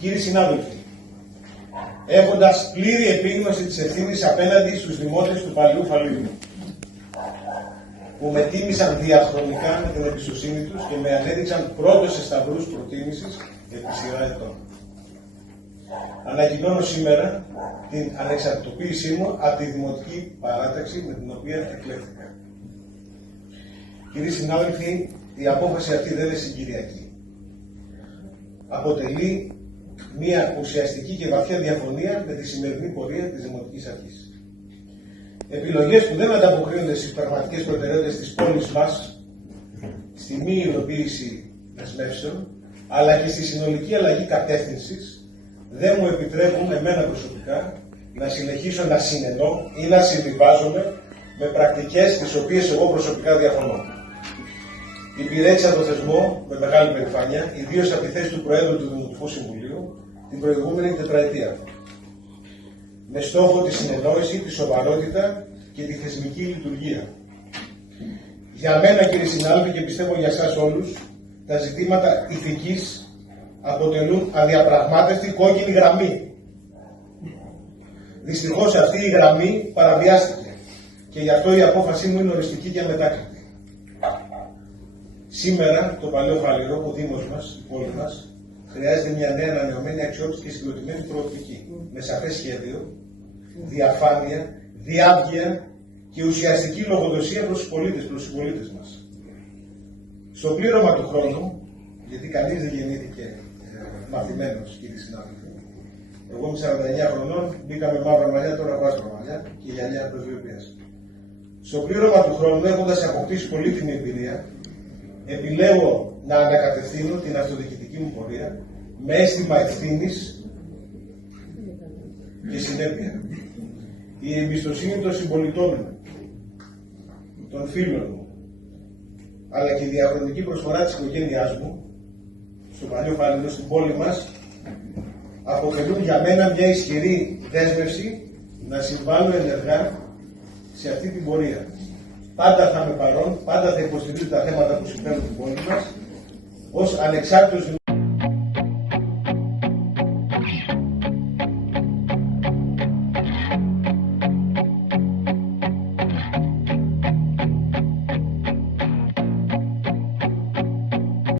Κύριοι συνάδελφοι, έχοντας πλήρη επίγνωση της ευθύνης απέναντι στους δημότες του Παλαιού Φαλίου, που με τίμησαν διαχρονικά με την εμπιστοσύνη τους και με ανέδειξαν πρώτος σε σταυρούς προτίμησης επί σειρά ετών. Ανακοινώνω σήμερα την ανεξαρτητοποίησή μου από τη δημοτική παράταξη με την οποία εκλέχθηκα. Κύριοι συνάδελφοι, η απόφαση αυτή δεν είναι συγκυριακή. Αποτελεί μια ουσιαστική και βαθιά διαφωνία με τη σημερινή πορεία της Δημοτικής Αρχής. Επιλογές που δεν ανταποκρίνονται στις πραγματικές προτεραιότητες της πόλης μας, στη μη υλοποίηση δεσμεύσεων, αλλά και στη συνολική αλλαγή κατεύθυνσης, δεν μου επιτρέπουν εμένα προσωπικά να συνεχίσω να συνενώ ή να συμβιβάζομαι με πρακτικές τις οποίες εγώ προσωπικά διαφωνώ. Υπηρέτησα το θεσμό με μεγάλη περηφάνεια, ιδίως από τη θέση του Προέδρου του Δημοτικού Συμβουλίου, την προηγούμενη τετραετία. Με στόχο τη συνεννόηση, τη σοβαρότητα και τη θεσμική λειτουργία. Για μένα, κύριοι συνάδελφοι, και πιστεύω για εσάς όλους, τα ζητήματα ηθικής αποτελούν αδιαπραγμάτευτη κόκκινη γραμμή. Δυστυχώς αυτή η γραμμή παραβιάστηκε και γι' αυτό η απόφασή μου είναι οριστική και αμετάκλητη. Σήμερα, το Παλαιό Φαλιρό, ο Δήμος μας, η πόλη μας, χρειάζεται μια νέα ανανεωμένη, αξιόπιστη και συγκροτημένη προοπτική. Με σαφές σχέδιο, διαφάνεια, διάβγεια και ουσιαστική λογοδοσία προς τους συμπολίτες μας. Στο πλήρωμα του χρόνου, γιατί κανείς δεν γεννήθηκε μαθημένος, κύριοι συνάδελφοι. Εγώ είμαι 49 χρονών, μπήκα με μαύρα μαλλιά, τώρα έχω άσπρα μαλλιά και γυαλιά προσβιοπίας. Στο πλήρωμα του χρόνου, έχοντας αποκτήσει πολύτιμη εμπειρία, επιλέγω να ανακατευθύνω την αυτοδιοικητική μου πορεία με αίσθημα ευθύνης και συνέπεια. Η εμπιστοσύνη των συμπολιτών μου, των φίλων μου, αλλά και η διαχρονική προσφορά της οικογένειάς μου, στο Παλαιό Φαλιρό, στην πόλη μας, αποτελούν για μένα μια ισχυρή δέσμευση να συμβάλλω ενεργά σε αυτή την πορεία. Πάντα θα είμαι παρόν, πάντα θα υποστηρίζω τα θέματα που συμφέρουν την πόλη μας, ως ανεξάρτητος